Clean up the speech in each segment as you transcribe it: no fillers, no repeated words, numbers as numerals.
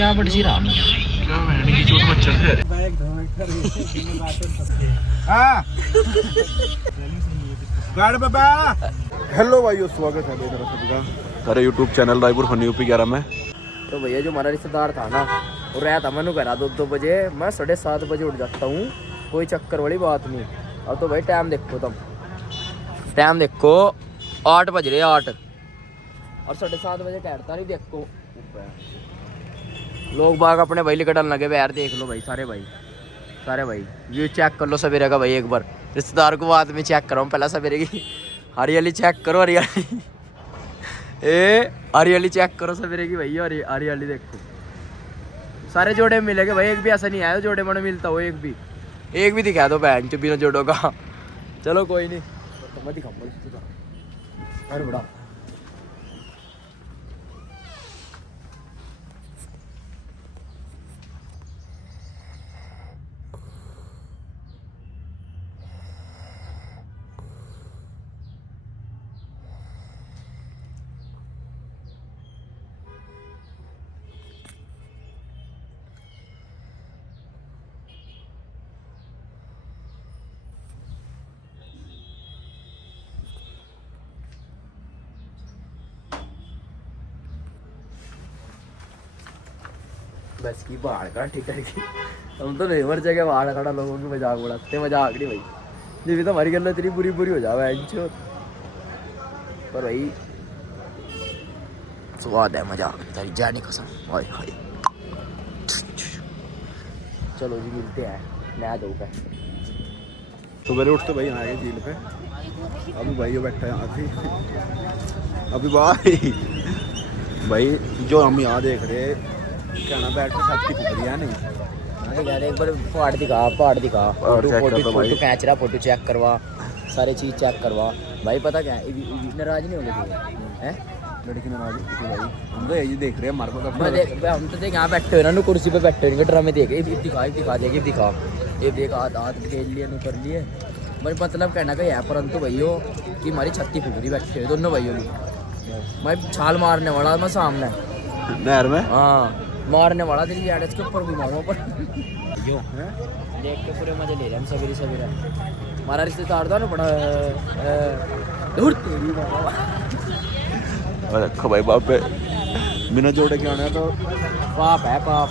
क्या बड़ी सी राम क्या मैंने की चोट मच्छर है हाँ गाड़ बाबा। हेलो भाइयों, स्वागत है मेरा सबका हमारे YouTube channel Raipur funny UP 11 में। तो भैया जो हमारा रिश्तेदार था ना, वो रहा था मैंने करा 2 बजे, मैं 7:30 बजे उठ जाता हूँ, कोई चक्कर वाली बात नहीं। अब तो भाई टाइम देखो, तुम टाइम देखो 8 बज रहे 8 और 7:30 बजे ठहरता नहीं। देखो लोग बाग अपने भाई लिकटन लगे हुए यार, देख लो भाई, सारे भाई व्यू चेक कर लो सवेरे का भाई। एक बार रिश्तेदार को बाद में चेक कराऊँ, पहला सवेरे की हरियाली चेक करो, हरियाली हरियाली चेक करो सवेरे की भैया। हरियाली देखो, सारे जोड़े मिलेंगे भाई, एक भी ऐसा नहीं आया जोड़े में मिलता हो, एक भी दिखा दो बहन जो बिना जोड़ों का। चलो कोई नहीं, तो मैं दिखाऊंगा अरे बड़ा बस की बाढ़ का टिकट की हम तो नहीं मर जाएंगे, बाढ़ खड़ा लोगों की मजाक उड़ाते, मजाक नहीं भाई जी भी तो हमारी गल इतनी बुरी हो जाए पर भाई स्वाद है, मजाक तेरी जाने कसम। हाय हाय चलो जी मिलते हैं, मैं आ जाऊँगा। सवेरे उठते भाई यहाँ आए झील पे, अभी भाई बैठा है यहाँ थी अभी भाई जो हम यहाँ देख रहे कहना बैठ के छत की फुकरी है नहीं यार, एक बार पहाड़ दिखा फोटो खींच रहा, फोटो चेक करवा, सारी चीज़ चेक करवा भाई। पता क्या है, नाराज नहीं होंगे हैं लड़की नाराज होती भाई, हम तो यही देख रहे हैं हमारे को। हम तो देख यहाँ बैठे हुए ना, कुर्सी पे बैठे हुए ड्रामे देख, दिखा ये देख हाथ खेल लिए कर लिए भाई। मतलब कहना का है, परंतु भैया कि हमारी छत्ती फुकरी बैठे हुए दोनों भाइयों की भाई, छाल मारने वाला मैं सामने नहर में, हाँ मारने वाला तेरी एड्रेस के ऊपर घुमाऊंगा पर यो देख के पूरे मजे ले रहे हम सवेरे। हमारा रिश्तेदार था ना बड़ा दूर तेरी देखो भाई बाप पे बिना जोड़े के आना तो पाप है पाप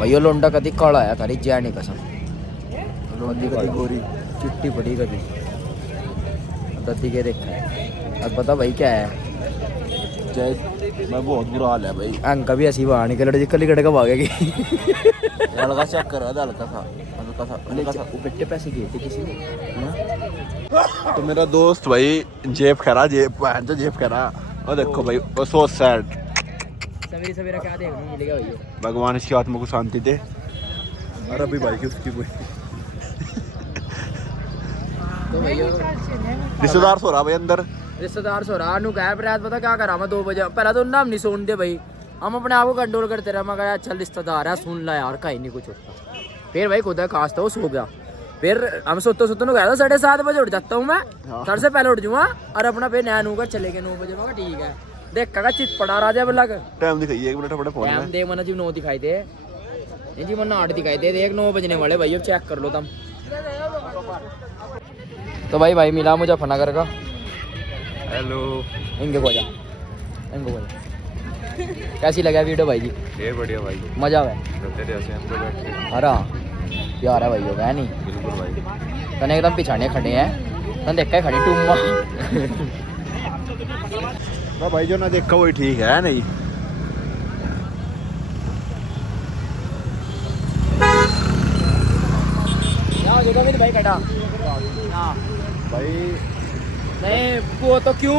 भैया। लोंडा कभी काला आया थारी जैनी कसम, लोंडी कभी गोरी चिट्टी पड़ी कभी दत्ती के देखा है। अब पता भाई क्या है, मैं बहुत बुरा हाल है भाई। अंक भी ऐसी बाहर निकल जी, कली कड़का भागेगी। हल्का चेक करो, हल्का सा बेटे पैसे दिए थे किसी ने। तो मेरा दोस्त भाई जेब खरा और देखो भाई वो सो सैड। सवेरे क्या देखने मिलेगा भैया, भगवान इसकी आत्मा को शांति दे। और अभी भाई की उसकी कोई तो भैया रिश्तेदार सो रहा भाई अंदर, रिश्तेदार सो रहा कह रात पता क्या करा मैं 2 बजे पहला तो नाम नहीं सुन दे भाई, हम अपने आप को कंट्रोल करते रहे। मैं कहा चल रिश्तेदार है सुन ला यार, कहीं नहीं कुछ होता। फिर भाई खुदा खास था वो सो गया, फिर हम सोते गया था 7:30 बजे उठ जाता हूँ मैं, सबसे पहले उठ जाऊँगा और अपना फिर नया नूकर चले गए 9 बजे। मैं ठीक है देखा चित पड़ा राजा बल्ला टाइम दिखाइए 1 मिनट अपने फोन में। टाइम दे मना जी 9 दिखाई दे, नहीं जी मना 8 दिखाई दे, देख 9 बजने वाले भाई, अब चेक कर लो तुम। तो भाई मिला मुजफ्फरनगर का। हेलो इनके को जा कैसी लगा वीडियो भाई जी? ये बढ़िया भाई, मजा आया तेरे ऐसे हम तो बैठ के अरे प्यार है भाई होगा नहीं बिल्कुल भाई। तने एकदम पिछाने खड़े हैं, तने देखा खड़ी टूमा तो भाई जो ना देखा वही ठीक है नहीं। भाई कटा भाई नहीं वो तो क्यों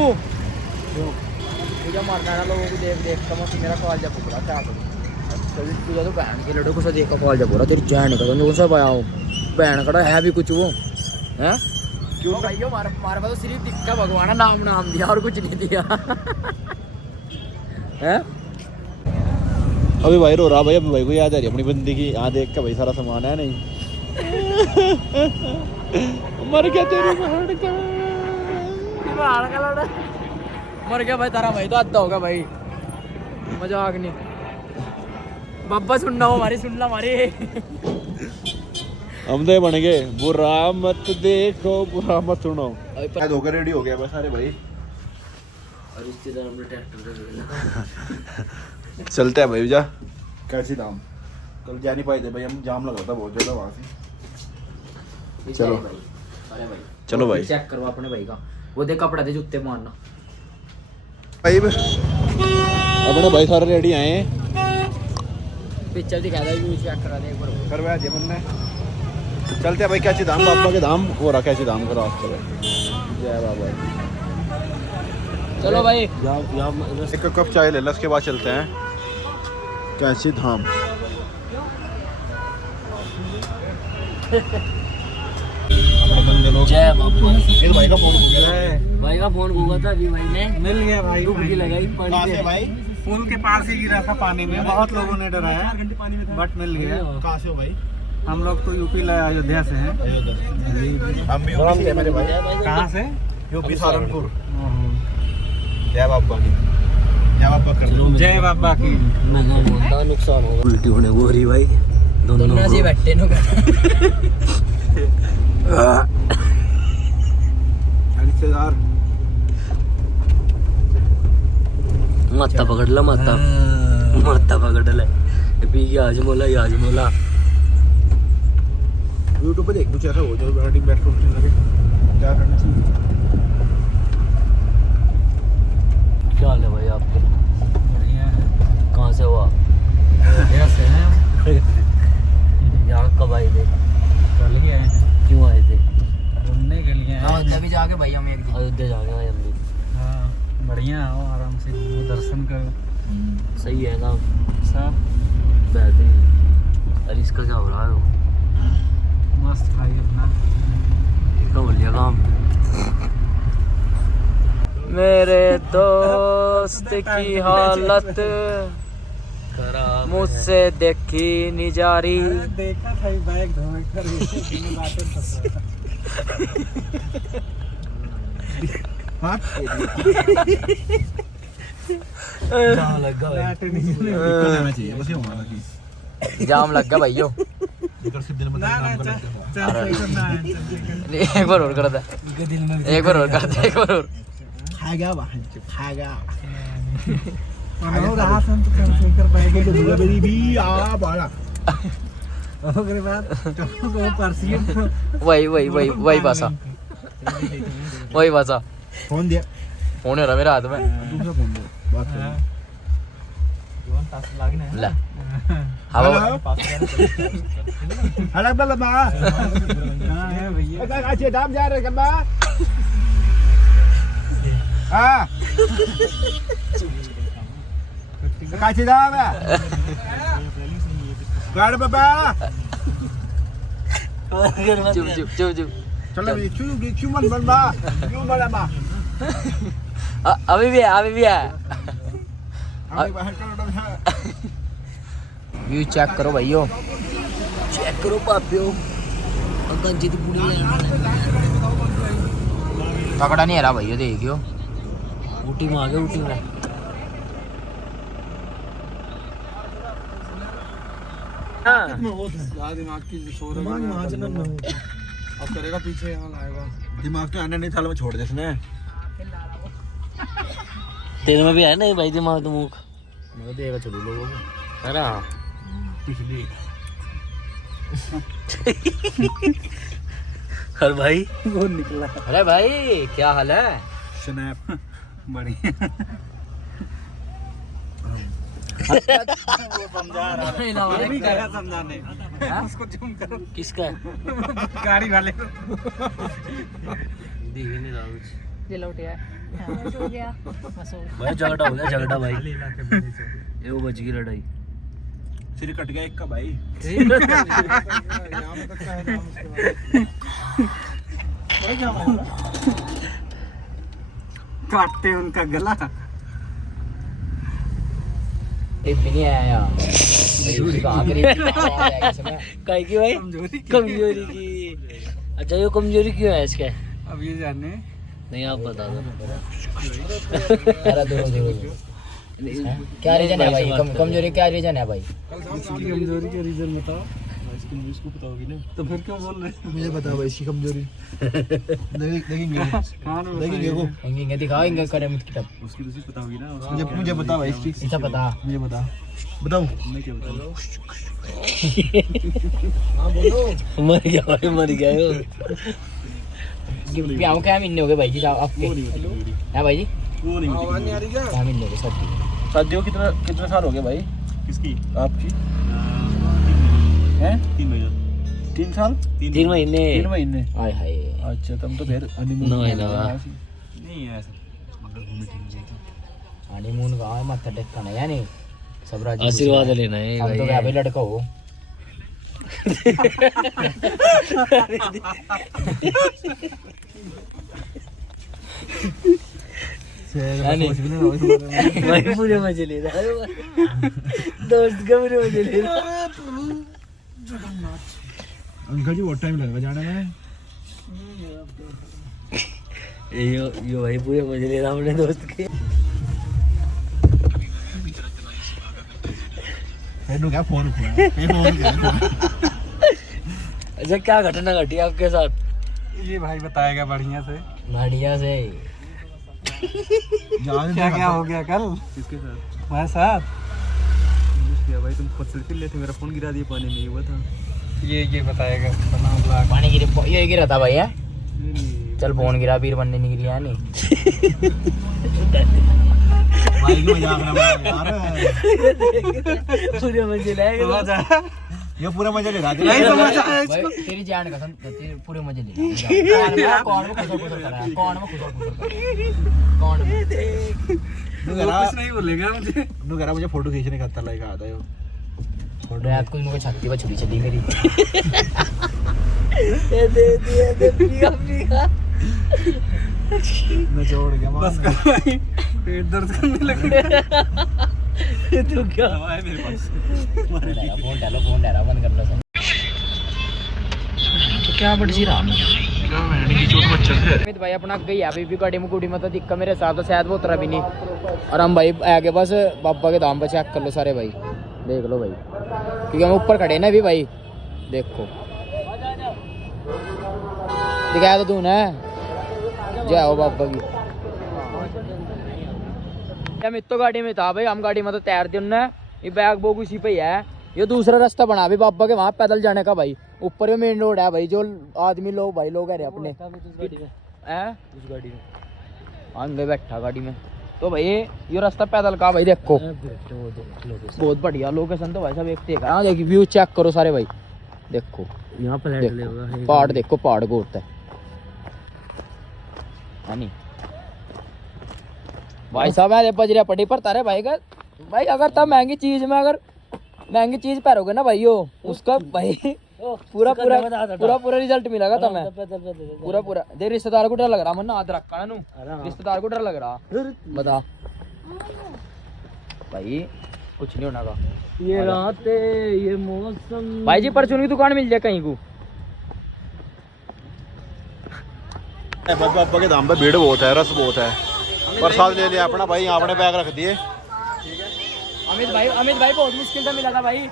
मुझे मारना है ना लोगों को देख कर मैं मेरा कॉल जब पूरा क्या करूँ तुझे तो बहन के लड़कों से देख का कॉल जब पूरा तेरी जैन का तो सब आया हूँ बहन खड़ा है भी कुछ वो है क्यों भाई मारे पास तो सिर्फ दिक्का भगवान नाम दिया और कुछ नहीं दिया है। अभी भाई रो रहा भाई, अभी भाई को याद आ रही अपनी बंदी की, यहाँ देख के भाई सारा सामान है नहीं मर गया तेरी बहन का मर गया भाई तारा भाई तो आधा होगा भाई मजाक नहीं बाबा सुनना हो हमारी सुनना हमारी हम तो बन गए बुरा मत देखो बुरा मत सुनो धोकर रेडी हो गया बस सारे भाई चलते हैं भाई जा कैसी दाम कल जा नहीं पाए थे भाई हम जाम लगा था बहुत ज़्यादा वहाँ से चलो चलो भाई चेक करो अपने भाई का वो देख कपड़ा दे जूते मारना भाई अपने भाई सारे रेडी आए हैं पिक्चर दिखा दे व्यू चेक करा दे एक बार करवाया दिया मन ने चलते हैं भाई कैसी दाम बाबा के दाम हो रहा कैसी दाम करो आप चलो जय बाबा चलो भाई एक कप चाय ले लो उसके बाद चलते हैं कैसी धाम जय बाबा फिर भाई का फोन हो गया भाई का फोन हुआ था अभी भाई ने मिल गया भाई डुबकी लगाई कहाँ से भाई पुल के पास ही गिरा था पानी में बहुत लोगों ने डराया बट मिल गया कहाँ से हो भाई हम लोग तो यूपी अयोध्या से हैं हम भी यूपी से मेरे भाई कहाँ से यूपी सहारनपुर जय बाबा की जय बाबा कर जय बाबा की नुकसान होगा उल्टी होने को रही भाई दोनों से बैठे नो रिश्तेदार माता पकड़ ला माता पकड़ ले पी के आज मोला यूट्यूब पे देख कुछ ऐसा हो जाए बैठ बैठ लगे क्या करना चाहिए क्या हाल है भाई आपके बढ़िया है कहाँ से हुआ अयोध्या से हैं यहाँ कब आए थे कल ही आए हैं क्यों आए थे घूमने के लिए आए अयोध्या भी जाके भाई हम एक दिन अयोध्या जाके आए हम भी हाँ बढ़िया आओ आराम से घूमो दर्शन करो सही है ना सब बेहतरीन अरे इसका क्या हो रहा है मस्त भाई अपना क्या बोल लिया काम मेरे दोस्त की हालत मुझसे देखी नहीं जा रही देखा था ये बैग धोए कर जाम लग गया जाम लग गया भाइयों एक बार और कर दे एक बार और खाएगा वही भाषा फोन दिया फोन है मेरे हाथ में दूसरा फोन दे बात कर ले हाँ हेलो बल्ला हाँ है भैया अच्छे दाम जा रहे कब हाँ काची दाम है गाड़ी बाबा चुप चलो क्यों मन बनवा क्यों बड़ा माँ अभी भी है व्यू चेक करो भाइयों चेक करो पापियों गंजी की पूरी तगड़ा नहीं है रहा भाइयों देखियो ऊटी में आ गए ऊटी में दिमाग की अब करेगा पीछे यहाँ लाएगा दिमाग तो आने नहीं साल में छोड़ दे इसने तेरे में भी है नहीं भाई दिमाग तो मुख मैं देगा चलो लोगों को अरे हाँ पिछली हर भाई वो निकला अरे भाई क्या हाल है स्नैप बढ़िया भी गया समझाने उसको जूम करो किसका गाड़ी वाले को दिख नहीं रहा कुछ दिल उठिया हो गया भाई झगड़ा हो गया झगड़ा भाई ये वो बच गई लड़ाई सिर कट गया एक का भाई काटते उनका गला टिप भी नहीं आया काहे की भाई कमजोरी की अच्छा ये कमजोरी क्यों है इसके अब ये जाने नहीं आप बता दो अरे दो क्या रीजन है भाई? कमजोरी क्या रीजन है भाई? कमजोरी के रीजन बताओ। इसको पता होगी ना, तो फिर क्यों बोल रहे? मुझे बता भाई इसकी कमजोरी। देखेंगे वो। इंगे दिखाओ, इंगे करे मत किताब। उसकी दूसरी पता होगी ना। मुझे बता भाई इसकी। इतना पता मुझे बता। बताओ। मैं क्या बताऊं? मर गया भाई, मर गया यो। ब्याह क्या महीने हो गए भाई जी आपके? है भाई जी? वो नहीं क्या महीने हो गए शादी? शादी को कितने साल हो गए भाई किसकी? आपकी? हैं 3 महीने। 3 साल? 3 महीने। 3 महीने। हाय हाय। अच्छा तुम तो फिर हनीमून नहीं ऐसा मतलब घूमने ठीक है। हनीमून का माथा टेकना है यानी सब राजी आशीर्वाद लेना है हम तो क्या भाई लड़का हो। भाई पूरे मजे ले रहा है दोस्त का पूरे मजे ले रहा है। अंकल जी बहुत टाइम लगेगा जाने में। यो भाई पूरे मजे ले रहा अपने दोस्त के। फिर क्या फोन किया? अच्छा क्या घटना घटी आपके साथ? ये भाई बताएगा बढ़िया से। बढ़िया से। क्या क्या हो गया कल? किसके साथ? हमारे साथ। क्या भाई तुम खुद सेल्फी लेते, मेरा फोन गिरा दिया पानी में, ये हुआ था। ये बताएगा। पानी गिरे, ये गिरा था भाई है? चल फोन गिरा, बीर बनने नहीं गिरी नहीं। भाई की मजाक ना बना यार। पूरे मजे लाएगा। ये पूरा मजा ले रहा नहीं था। समझ आया भाई इसको। तेरी जान कसम, तेरे पूरे मजे ले। कौन में खुसर खुसर कर रहा है? कौन में खुसर खुसर कर रहा है? कौन में? वापस नहीं बोलेगा मुझे। नु कह रहा मुझे फोटो खींचने का तला लगा था यो। फोटो रात को इनको छाती पर छुरी चली मेरी। दे दिया मैं छोड़ गया बस कर भाई, पेट दर्द करने लगा। तू क्या दवा है मेरे पास। फोन डालो बंद कर लो सब। तो क्या बड़ी सी राम अमित भाई अपना गई अभी भी गाड़ी में गुड़ी मत दिक्कत मेरे साथ तो शायद वो उतरा भी नहीं। और हम भाई आगे बस बाबा के दाम पे चेक कर लो सारे भाई, देख लो भाई, क्योंकि हम ऊपर खड़े ना अभी भाई। देखो दिखाया तो तू ना, जय हो बाबा की। हम तो गाड़ी में था भाई, हम गाड़ी में तो तैयार थे उनने, ये बैग बोग उसी पे ही है। ये दूसरा रास्ता बना भी बाबा के वहाँ पैदल जाने का भाई। ऊपर ये मेन रोड है भाई, जो आदमी लोग भाई लोग है अपने हैं उस गाड़ी में अंदर बैठा गाड़ी में। तो भाई ये रास्ता पैदल का भाई, देखो बहुत बढ़िया लोकेशन तो भाई सब एक टेक। हाँ देखिए व्यू चेक करो सारे भाई, देखो यहाँ पर देखो पहाड़, देखो पहाड़ को होता है नहीं भाई साहब। मैं बजरिया पट्टी पर तारे भाई का भाई, अगर तब महंगी चीज में अगर महंगी चीज पैरोगे ना भाई, यो उसका भाई पूरा रिजल्ट मिलेगा तुम्हें पूरा। देख रिश्तेदार को डर लग रहा, मन हाथ रखा ना, रिश्तेदार को डर लग रहा, बता भाई कुछ नहीं होना का। ये रातें ये मौसम भाई जी परचून की दुकान मिल जाए कहीं को। बाबा के दाम पे भीड़ बहुत है, रस बहुत है। प्रसाद ले लिया अपना भाई, यहाँ अपने बैग रख दिए। अमित भाई बहुत मुश्किल से मिला था भाई।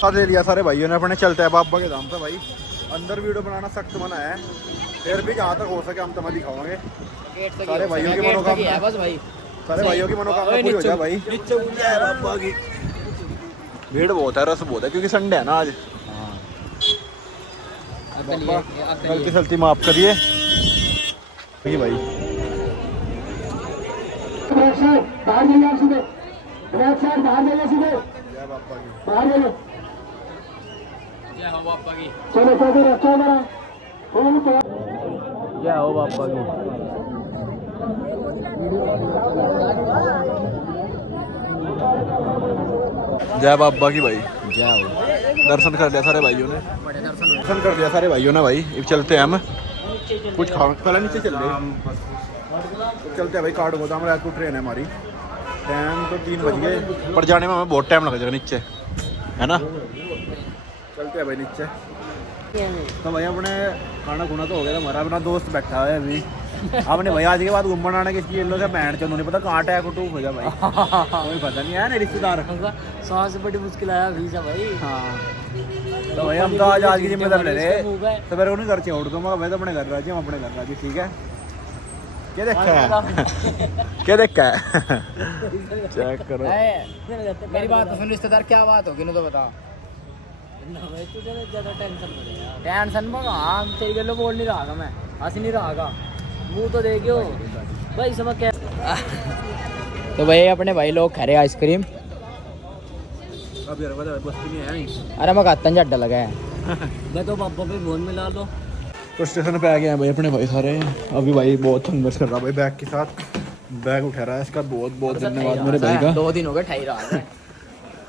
प्रसाद ले लिया सारे भाइयों ने अपने, चलते हैं बाबा के दाम पे भाई। अंदर वीडियो बनाना सख्त मना है, फिर भी जहाँ तक हो सके हम तुम्हें दिखाओगे। सारे भाइयों की मनोकामना बस भाई, सारे भाइयों की मनोकामना पूरी हो जाए भाई। बाबा की भीड़ बहुत है, रस बहुत है, क्योंकि संडे है ना आज। गलती सलती माफ करिए भाई। जय हो बाबा की, जय हो बाबा की। जय बाबा की भाई, जय हो। दर्शन कर लिया सारे भाइयों ने, दर्शन कर लिया सारे भाइयों ने भाई। अब चलते हैं हम कुछ खा, पहले नीचे चल रहे चलते हैं भाई। काठ गोदाम रायपुर ट्रेन है हमारी, टाइम तो 3 बज गए, पर जाने में हमें बहुत टाइम लग जाएगा नीचे, है ना। चलते हैं भाई नीचे। तो भाई अपने खाना खुना तो हो गया था हमारा, अपना दोस्त बैठा है अभी हमने भाई आज के बाद घूमने आने की चीज लोग बैंड चंदू नहीं पता कहाँ टैग टूक हो जा भाई कोई पता नहीं है ना रिश्तेदार। सांस बड़ी मुश्किल आया वीजा भाई। हाँ तो भाई हम तो आज की जिम्मेदारी ले रहे तो मेरे को नहीं घर छोड़ दूंगा मैं तो अपने घर राजी हम अपने घर राजी ठीक है। क्या देखा है क्या देखा है चेक करो। मेरी बात तो सुन रिश्तेदार क्या बात होगी ना तो बता। ना भाई तू ज्यादा टेंशन मत ले यार। टेंशन बगा तेरी गल्लो बोल नहीं रहा मैं हंस नहीं रहा मुंह तो देखियो भाई समझ क्या। तो भाई अपने भाई लोग खा रहे आइसक्रीम। अब यार बस्ती में है नहीं। अरे मैं कातन झड्डा लगा है। मैं तो पापा पे फोन मिला लो। तो स्टेशन पे आ गए हैं भाई अपने भाई सारे। अभी भाई बहुत संघर्ष कर रहा भाई बैग के साथ बैग उठा रहा है इसका बहुत बहुत धन्यवाद मेरे भाई का। 2 दिन हो गए ठाई रहा है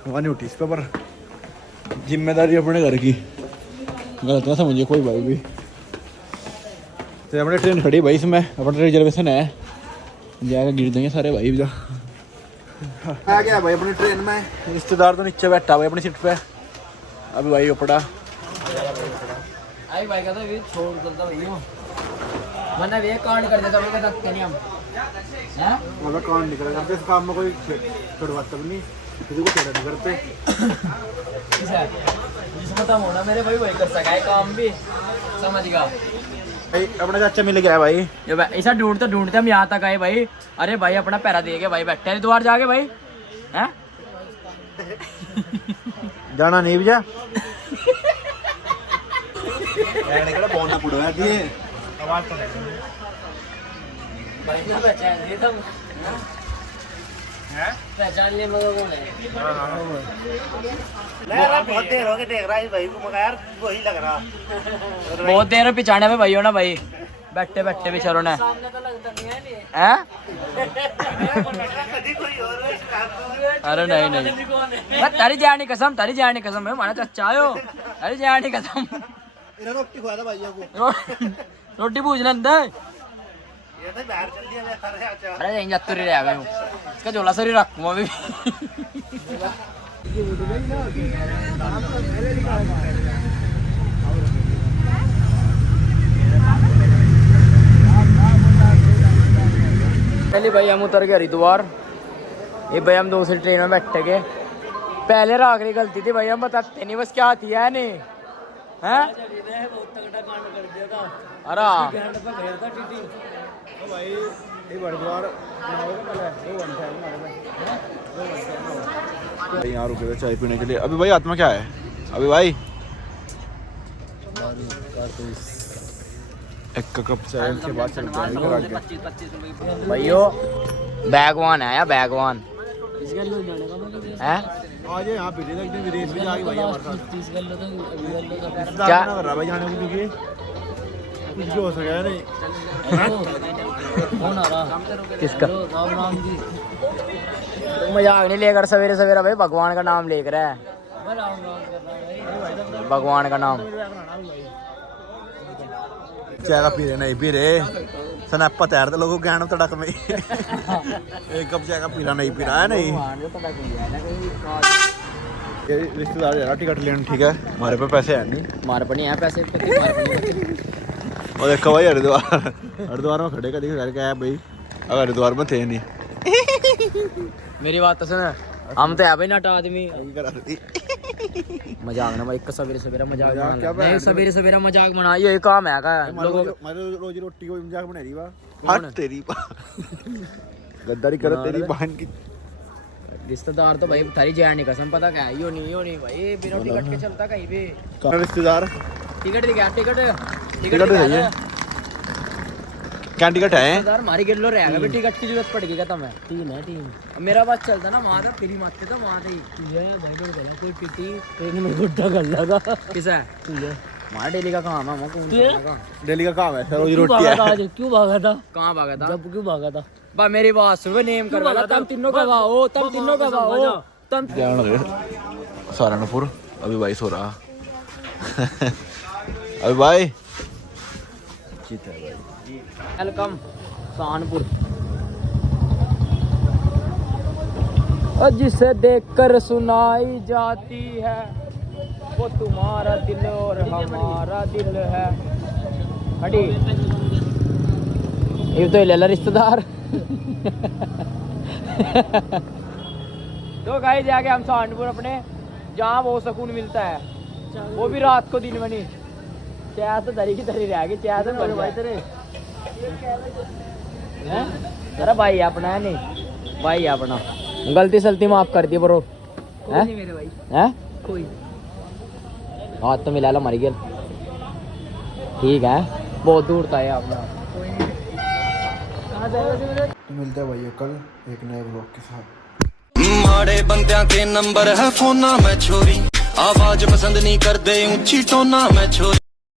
वहाँ नहीं उठी इस पे पर जिम्मेदारी अपने घर की गलत ना समझिए कोई भाई भी। तो अपने ट्रेन खड़ी भाई इसमें अपना रिजर्वेशन है जाकर गिर देंगे सारे भाई जा। आ गया भाई अपनी ट्रेन में रिश्तेदार तो नीचे बैठा भाई अपनी सीट पे। अभी भाई उपड़ा आई भाई का तो ये छोड़ देता भैया वरना वे कांड कर देता मैं कहता नहीं हम हैं मतलब कौन निकल जाते इस काम में कोई छुड़वाता भी नहीं किसी को छेड़ा नहीं करते। जिसमें तो होना मेरे भाई वही कर सका है काम भी समझ गया। भाई अपना चाचा मिल गया भाई ये ऐसा ढूंढते ढूंढते हम यहाँ तक आए भाई। अरे भाई अपना पैरा दे के भाई बैठे हैं द्वार जाके भाई हैं जाना नहीं भैया निकला बहुत ना पुड़ो है दिए आवाज तो भाई ना पहचान ये तुम हैं पहचान ले मगर कौन है। बहुत देर हो गई देख रहा है भाई को मगर यार वही लग रहा बहुत देर पिछाने में भाई हो ना भाई बैठे बैठे बेचारों ने सामने तो लगता नहीं है नहीं हैं कभी कोई और अरे नहीं नहीं तारी जानी कसम है हमारा चच्चा आयो तारी जानी कसम रोटी खुआ था भैया को रोटी पूछ ले अंदर। ये तो बाहर चल दिया मैं सारे अच्छा अरे यहीं जाते रह गए इसका झोला सरी रखूँ अभी। पहले भाई हम उतर गए हरिद्वार। ये भाई हम दूसरी ट्रेन में बैठे गए। पहले आखिरी गलती थी भाई हम बताते नहीं बस क्या आती है नहीं हैं बहुत तगड़ा कांड कर दिया था। अरे घंट पे घेर था टीटी भाई ये हरिद्वार यहाँ रुके थे चाय पीने के लिए। अभी भाई आत्मा क्या है अभी भाई एक कप चाय के बाद चलते हैं भाइयों बैगवान है या बैगवान है आज यहाँ पे एकदम विदेश में जाके भाई हमारे साथ 30 कर लो तो क्या कर रहा भाई जाने को क्योंकि कुछ भी हो सका है नहीं। कौन आ रहा किसका राम राम जी मजाक नहीं लेकर सवेरे सवेरे भाई भगवान का नाम लेकर है मैं राम राम कर रहा भाई भगवान का नाम। चाय का पी रहे नहीं पी रहे स्नैप तैयार थे लोगों को ज्ञान तड़क में एक कप चाय का पीना नहीं पी रहा है नहीं। ये रिश्तेदार यार टिकट लेना ठीक है हमारे पे पैसे है नहीं मार पड़ी है पैसे और देखो भाई हरिद्वार में खड़े का दिख रहा है भाई अगर हरिद्वार में थे नहीं। मेरी बात तो सुन हम तो है भाई नट आदमी मजाक ना भाई सवेरे सवेरे मजाक नहीं सवेरे सवेरे मजाक बना ये काम है का लोगों रोजी रोटी को मजाक बना रही बा हट तेरी गद्दारी कर तेरी बहन की। रिश्तेदार तो भाई थारी जानी कसम पता क्या है यो नहीं भाई बिना टिकट के चलता कहीं भी रिश्तेदार टिकट दिखा टिकट है क्या टिकट है रिश्तेदार मारी गिल्लो रहेगा भी टिकट की जरूरत पड़ेगी क्या तुम्हें टीम है टीम मेरा बात चलता ना वहाँ फ्री मारते तो वहाँ ही ये भाई लोग गया कोई पीटी ट्रेन में गुड्डा कर लगा किसा है ये हमारा डेली का काम है हम कौन दिल्ली का काम है रोजी क्यों रोटी भागा है। था आज क्यों भागा था कहाँ भागा था जब क्यों भागा था बा मेरी बात सुन नेम कर वाला तुम तीनों का वाओ तुम तीनों का वाओ तुम ध्यान रखे सहारनपुर अभी भाई सो रहा अभी भाई वेलकम सहारनपुर। जिसे देखकर सुनाई जाती है वो तुम्हारा दिल और हमारा दिल है। हटी ये तो ले ला रिश्तेदार। तो गाइस जाके हम सहारनपुर अपने जहाँ वो सुकून मिलता है, वो भी रात को दिन में नहीं। चाय तो दरी की तरह रह गई, चाय तो बड़े भाई तेरे हैं? अरे भाई अपना है नहीं, भाई अपना गलती सलती माफ कर दी ब्रो। कोई नहीं मेरे भाई, हैं? कोई हाथ तो मिला लो मर गया। ठीक है, बहुत दूर था ये अपना। तो मिलते हैं भैया कल एक नए ब्लॉग के साथ। माड़े बंदियां के नंबर है फोना में छोरी, आवाज पसंद नहीं करदे ऊंची टोना में छोरी।